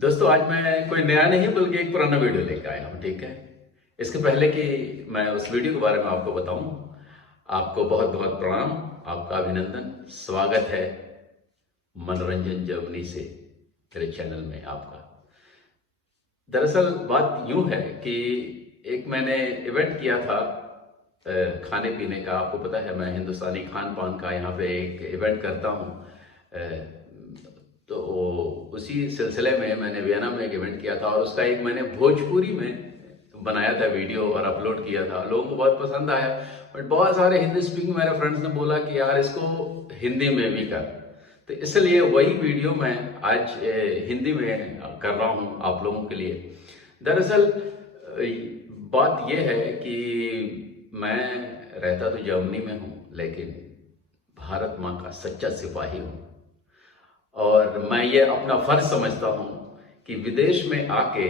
दोस्तों आज मैं कोई नया नहीं बल्कि एक पुराना वीडियो लेकर आया हूँ। ठीक है, इसके पहले कि मैं उस वीडियो के बारे में आपको बताऊं, आपको बहुत बहुत प्रणाम, आपका अभिनंदन, स्वागत है मनोरंजन जर्मनी से मेरे चैनल में आपका। दरअसल बात यूं है कि एक मैंने इवेंट किया था खाने पीने का। आपको पता है मैं हिंदुस्तानी खान पान का यहाँ पे एक इवेंट करता हूँ। तो उसी सिलसिले में मैंने वियना में एक इवेंट किया था और उसका एक मैंने भोजपुरी में बनाया था वीडियो और अपलोड किया था। लोगों को बहुत पसंद आया, बट बहुत सारे हिंदी स्पीकिंग मेरे फ्रेंड्स ने बोला कि यार इसको हिंदी में भी कर। तो इसलिए वही वीडियो मैं आज हिंदी में कर रहा हूँ आप लोगों के लिए। दरअसल बात यह है कि मैं रहता तो जर्मनी में हूँ, लेकिन भारत माँ का सच्चा सिपाही हूँ और मैं ये अपना फर्ज समझता हूँ कि विदेश में आके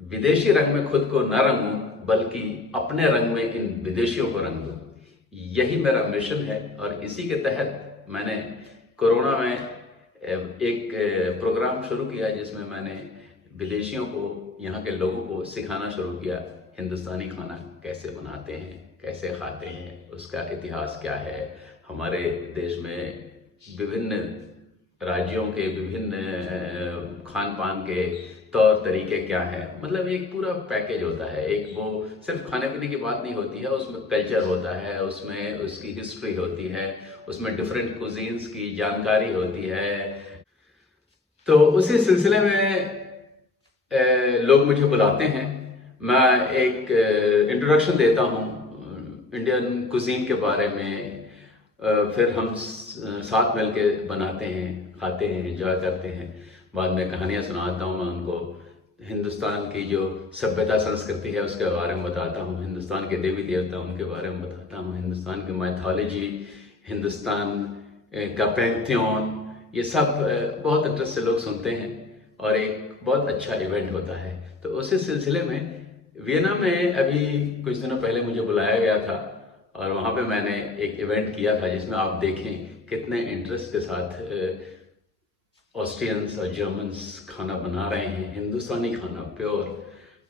विदेशी रंग में खुद को न रंगूं, बल्कि अपने रंग में इन विदेशियों को रंग दूं। यही मेरा मिशन है और इसी के तहत मैंने कोरोना में एक प्रोग्राम शुरू किया जिसमें मैंने विदेशियों को, यहाँ के लोगों को सिखाना शुरू किया हिंदुस्तानी खाना कैसे बनाते हैं, कैसे खाते हैं, उसका इतिहास क्या है, हमारे देश में विभिन्न राज्यों के विभिन्न खान पान के तौर तरीके क्या है। मतलब एक पूरा पैकेज होता है। एक वो सिर्फ खाने पीने की बात नहीं होती है, उसमें कल्चर होता है, उसमें उसकी हिस्ट्री होती है, उसमें डिफरेंट कुजीन्स की जानकारी होती है। तो उसी सिलसिले में लोग मुझे बुलाते हैं, मैं एक इंट्रोडक्शन देता हूँ इंडियन कुजीन के बारे में। फिर हम साथ मिल के बनाते हैं, खाते हैं, एंजॉय करते हैं। बाद में कहानियाँ सुनाता हूँ मैं उनको, हिंदुस्तान की जो सभ्यता संस्कृति है उसके बारे में बताता हूँ, हिंदुस्तान के देवी देवता उनके बारे में बताता हूँ, हिंदुस्तान की मैथोलॉजी, हिंदुस्तान का पैंथियन, ये सब बहुत इंटरेस्ट से लोग सुनते हैं और एक बहुत अच्छा इवेंट होता है। तो उसी सिलसिले में वियना में अभी कुछ दिनों पहले मुझे बुलाया गया था और वहाँ पे मैंने एक इवेंट किया था जिसमें आप देखें कितने इंटरेस्ट के साथ ऑस्ट्रियंस और जर्मन्स खाना बना रहे हैं, हिंदुस्तानी खाना, प्योर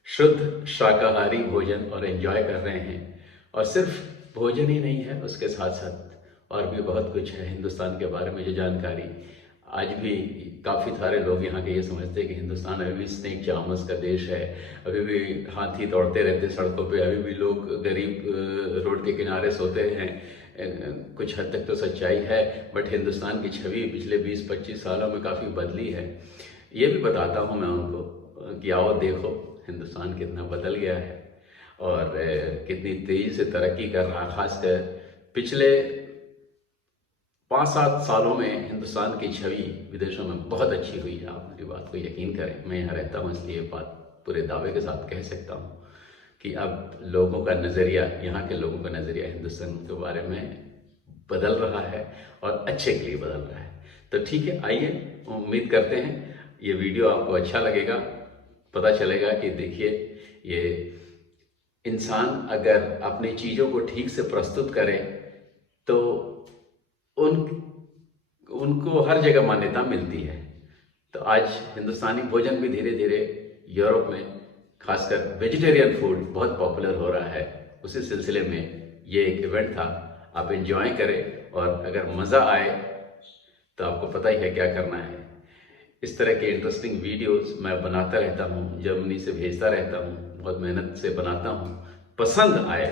शुद्ध शाकाहारी भोजन, और एंजॉय कर रहे हैं। और सिर्फ भोजन ही नहीं है, उसके साथ साथ और भी बहुत कुछ है हिंदुस्तान के बारे में जो जानकारी आज भी काफ़ी सारे लोग यहाँ के ये समझते हैं कि हिंदुस्तान अभी भी स्नेक चार्मर्स का देश है, अभी भी हाथी दौड़ते रहते सड़कों पे, अभी भी लोग गरीब रोड के किनारे सोते हैं। कुछ हद तक तो सच्चाई है, बट हिंदुस्तान की छवि पिछले 20-25 सालों में काफ़ी बदली है। ये भी बताता हूँ मैं उनको कि आओ देखो हिंदुस्तान कितना बदल गया है और कितनी तेज़ी से तरक्की कर रहा है। खासकर पिछले 5-7 सालों में हिंदुस्तान की छवि विदेशों में बहुत अच्छी हुई है। आप मेरी बात को यकीन करें, मैं यहाँ रहता हूँ इसलिए ये बात पूरे दावे के साथ कह सकता हूँ कि अब लोगों का नज़रिया, यहाँ के लोगों का नज़रिया हिंदुस्तान के बारे में बदल रहा है और अच्छे के लिए बदल रहा है। तो ठीक है, आइए, उम्मीद करते हैं ये वीडियो आपको अच्छा लगेगा। पता चलेगा कि देखिए, ये इंसान अगर अपनी चीज़ों को ठीक से प्रस्तुत करे तो उनको हर जगह मान्यता मिलती है। तो आज हिंदुस्तानी भोजन भी धीरे धीरे यूरोप में खासकर वेजिटेरियन फूड बहुत पॉपुलर हो रहा है। उसी सिलसिले में ये एक इवेंट था, आप एंजॉय करें और अगर मज़ा आए तो आपको पता ही है क्या करना है। इस तरह के इंटरेस्टिंग वीडियोस मैं बनाता रहता हूँ, जर्मनी से भेजता रहता हूँ, बहुत मेहनत से बनाता हूँ। पसंद आए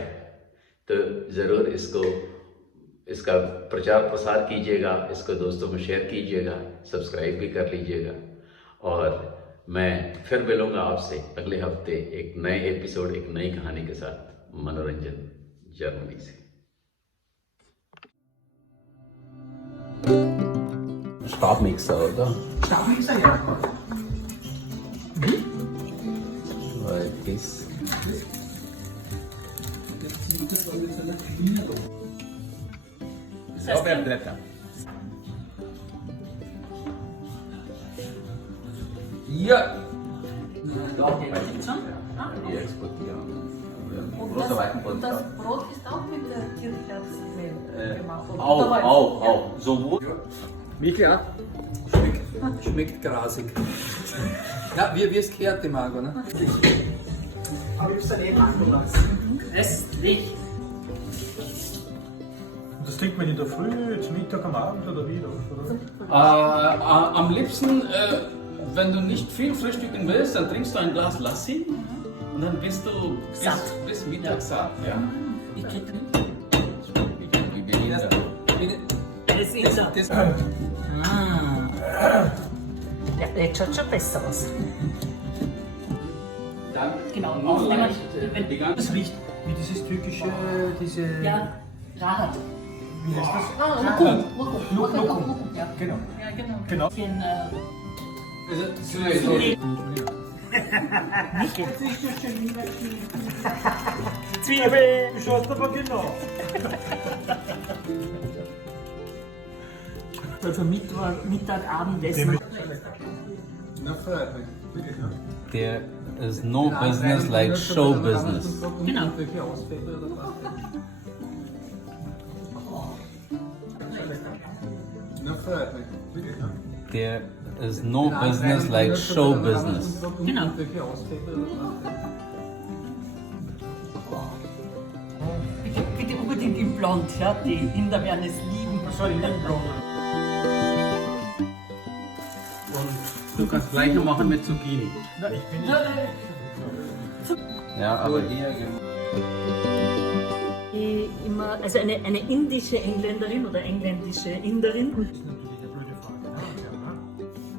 तो ज़रूर इसका प्रचार प्रसार कीजिएगा, इसको दोस्तों में शेयर कीजिएगा, सब्सक्राइब भी कर लीजिएगा। और मैं फिर मिलूँगा आपसे अगले हफ्ते एक नए एपिसोड, एक नई कहानी के साथ, मनोरंजन जर्मनी से। Stabmixer, oder? Stabmixer, ja. Wie? Weil das Lorbeerblätter. Ja! Okay, schon? Die exportieren. Und das Brot ist auch mit Kirchherzmehl gemacht. Auch. Sowohl. Wie viel? Schmeckt grasig. Ja, wie es gehört, die Margot, ne? Aber ich habe es dann angelassen. Köstlich. Und das trinkt man in der Früh, zum Mittag, am Abend oder wie? Oder? Am liebsten, wenn du nicht viel frühstücken willst, dann trinkst du ein Glas Lassi und dann bist du bis Mittag satt. Ja. Ich kriege Wie Berliner. das ist er. Das, Ja, jetzt schaut schon besser aus. Dann Genau, nur auch wenn man- leicht, wenn- die ganze Das riecht wie dieses türkische, diese. Ja, Rahat. Wie heißt das? Lokum. Lokum. Ja. Genau. Ja, genau. Genau. Bisschen, Zwiebel! Du schaust aber genau. also Mittag, Abendessen. na, freut mich. Wirklich, ne? There is no business like show business. Genau. Welche Ausfälle oder was? Na, freut mich. Wirklich, ne? There is no business like show business. Genau. Welche Ausfälle oder was? Bitte unbedingt in Blond, ja? Die Inder werden es lieben. Was soll ich denn blond? Du kannst gleiche machen mit Zucchini. Na, ich bin nicht. Ja, aber hier Die immer, also eine indische Engländerin oder engländische Inderin. Das ist natürlich eine blöde Frage. Ja,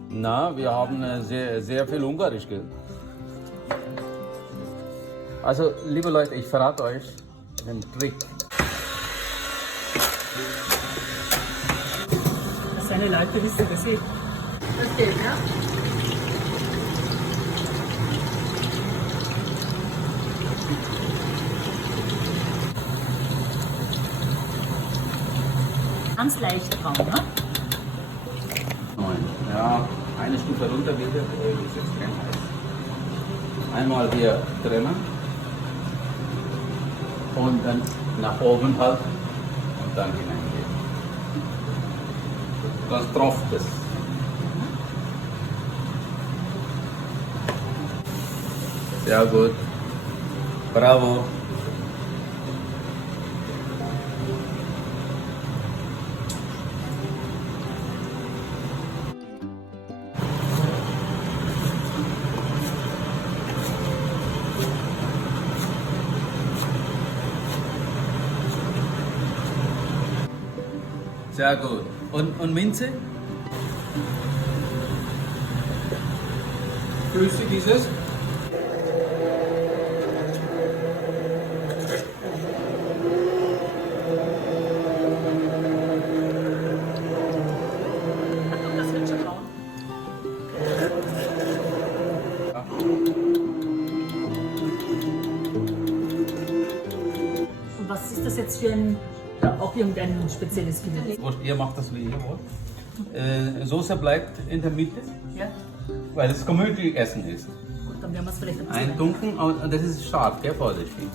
na, wir haben sehr viel Ungarisch gehört. Also, liebe Leute, ich verrate euch einen Trick. Seine Leute wissen das eh. Das geht, ja? Ganz leicht braun, ne? Ja, eine Stufe runter wieder, das ist jetzt kein heiß. Einmal hier drinnen und dann nach oben halt und dann hineingehen. Das tropft es. Sehr gut. Bravo. Sehr gut. Und Minze? Flüssig ist es. Das wird schon braun. Und was ist das jetzt für ein, auch irgendein spezielles Gewürz? Ihr macht das wie ihr wollt. Soße bleibt in der Mitte, Ja, weil es gemütlich Essen ist. gut, dann werden wir es vielleicht ein Ein bisschen. Dunkeln, und das ist scharf, gell, vorsichtig.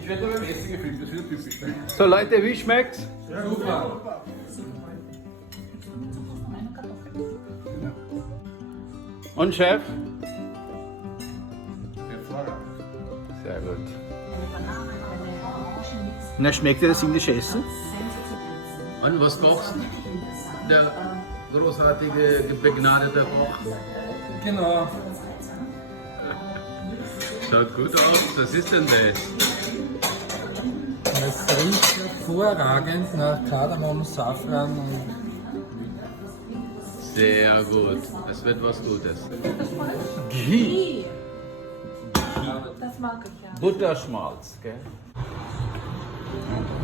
Ich werde beim Essen gefilmt, das wird typisch. Ne? So Leute, wie schmeckt's? Super. Und Chef? Hervorragend. Sehr gut. Na, schmeckt dir das indische Essen? Und was kochst du? Der großartige, begnadete Koch. Genau. Schaut gut aus. Was ist denn das? Es riecht hervorragend nach Kardamom, Safran und Sehr gut. Es wird was Gutes. Ghee. Das mag ich ja. Butterschmalz, gell?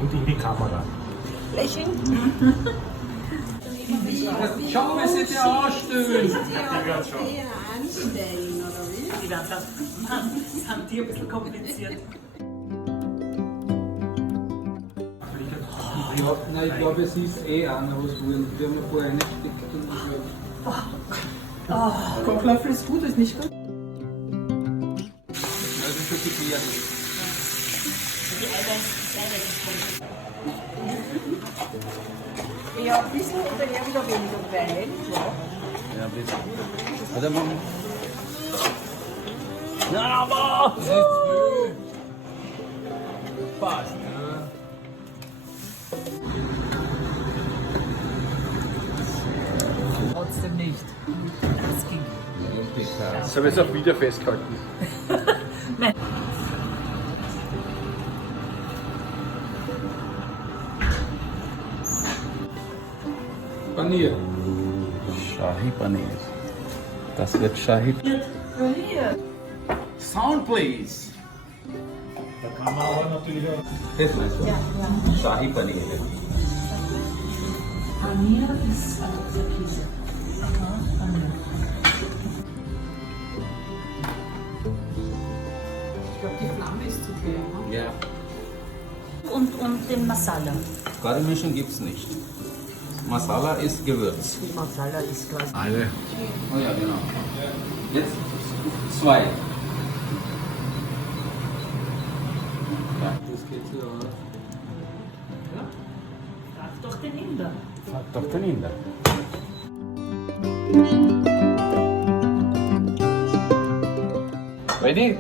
Und in die Kamera. Schau mal, sie dir anstellen. Die werden das haben die ein bisschen kompliziert. Ja, nein, ich glaube, es ist eh einer, was wollen. Wir haben vorher reingesteckt und ich Kochlöffel ist gut, ist nicht gut. das ist schon gefährlich. Die Eiweiß ist Ja, ein bisschen oder eher wieder weniger, weil, ja. Ja, bitte. Warte mal. Ja, aber! Fast. Trotzdem nicht. Das ging. Das habe ich jetzt auch wieder festgehalten. Panier. Shahi Paneer. Das wird Shahi. Sound, please. Da kann man aber natürlich auch. Das meinst du? Shahi Paneer. Panier ist der Käse. Panier. Ich glaube, die Flamme ist zu klein. Ne? Ja. Und den Masala. Curry-Mischung gibt's nicht. Masala ist Gewürz. Masala ist quasi. Alle. Oh ja, genau. Jetzt 2. Ja. Das geht so aus. Frag doch den Inder. Frag doch den Inder. Ready?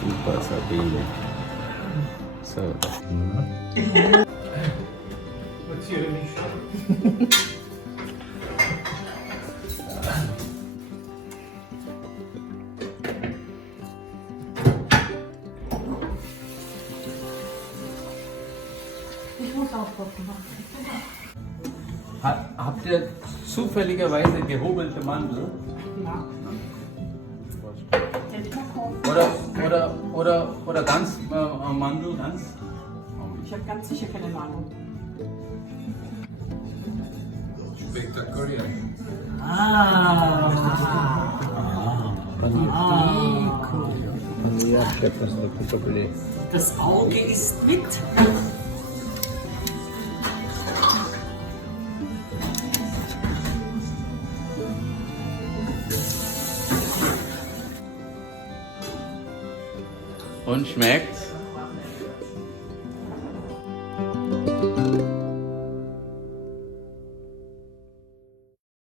Super Sabine. So. Markiere mich schon. Ich muss aufpassen. Habt ihr zufälligerweise gehobelte Mandel? Ja. Oder ganz Mandel, ganz? Ich habe ganz sicher keine Meinung. Spektakulär. Das Auge ist mit. Und schmeckt?